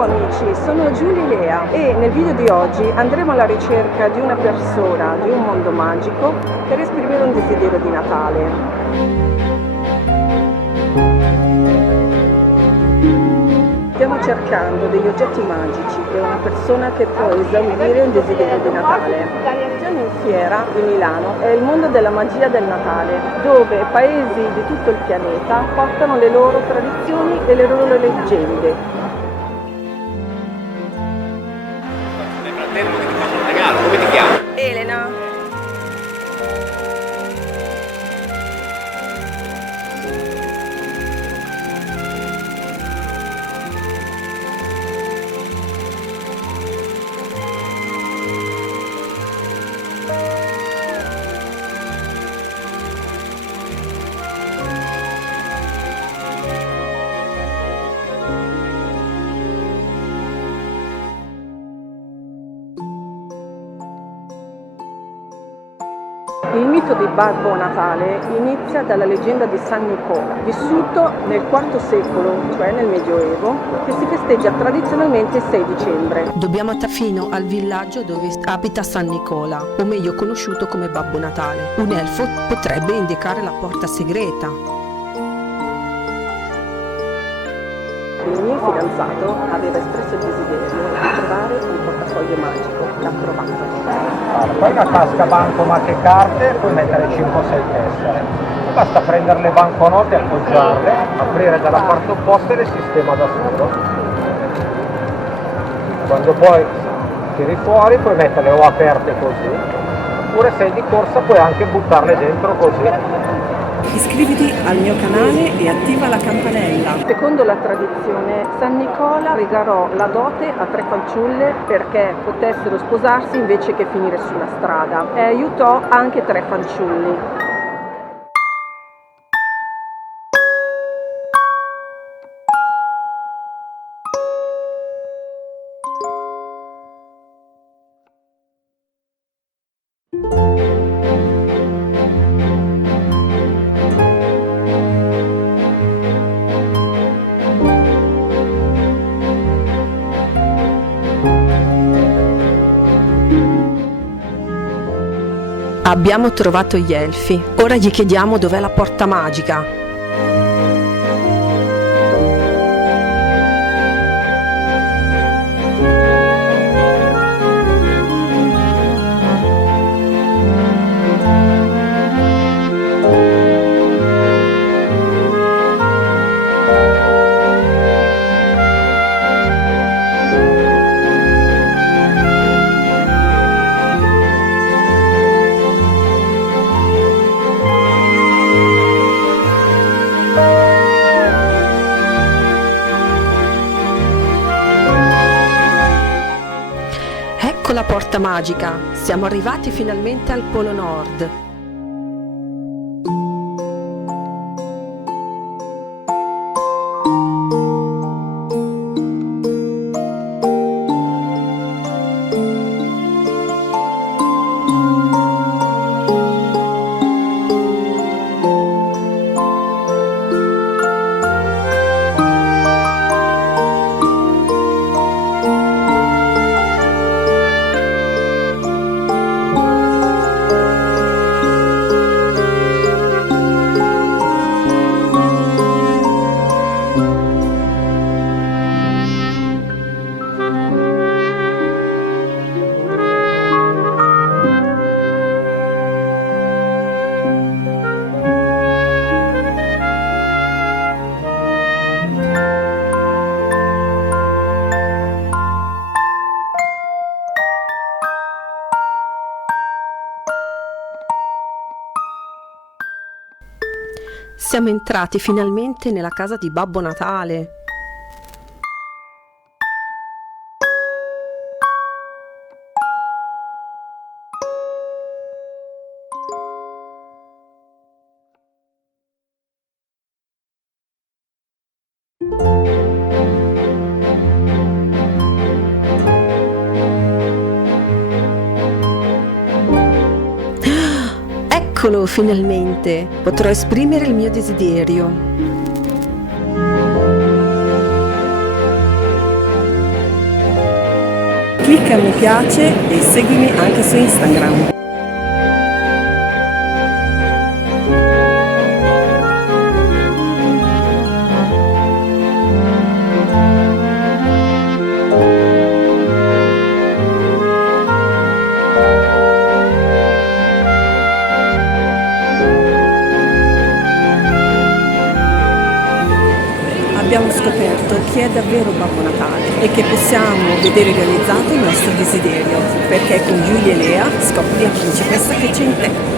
Ciao amici, sono Giulia Lea e nel video di oggi andremo alla ricerca di una persona, di un mondo magico per esprimere un desiderio di Natale. Stiamo cercando degli oggetti magici per una persona che può esaudire un desiderio di Natale. Siamo in fiera di Milano, è il mondo della magia del Natale, dove paesi di tutto il pianeta portano le loro tradizioni e le loro leggende. Nel frattempo che ti faccio un regalo, come ti chiami? Elena. Il mito di Babbo Natale inizia dalla leggenda di San Nicola, vissuto nel IV secolo, cioè nel Medioevo, che si festeggia tradizionalmente il 6 dicembre. Dobbiamo andare fino al villaggio dove abita San Nicola, o meglio conosciuto come Babbo Natale. Un elfo potrebbe indicare la porta segreta. Il mio fidanzato aveva espresso il desiderio di trovare un portafoglio magico, l'ha trovato. Allora, poi una tasca bancomat e carte, puoi mettere 5 o 6 tessere. Basta prendere le banconote, appoggiarle, aprire dalla parte opposta e le sistema da solo. Quando poi tiri fuori puoi metterle o aperte così, oppure se sei di corsa puoi anche buttarle dentro così. Iscriviti al mio canale e attiva la campanella. Secondo la tradizione, San Nicola regalò la dote a 3 fanciulle perché potessero sposarsi invece che finire sulla strada e aiutò anche 3 fanciulli. Abbiamo trovato gli elfi. Ora gli chiediamo dov'è la porta magica. Ecco la porta magica, siamo arrivati finalmente al Polo Nord. Siamo entrati finalmente nella casa di Babbo Natale. Eccolo, finalmente! Potrò esprimere il mio desiderio. clicca mi piace e seguimi anche su Instagram. Abbiamo scoperto chi è davvero Babbo Natale e che possiamo vedere realizzato il nostro desiderio, perché con Giulia e Lea scopri la principessa che c'è in te.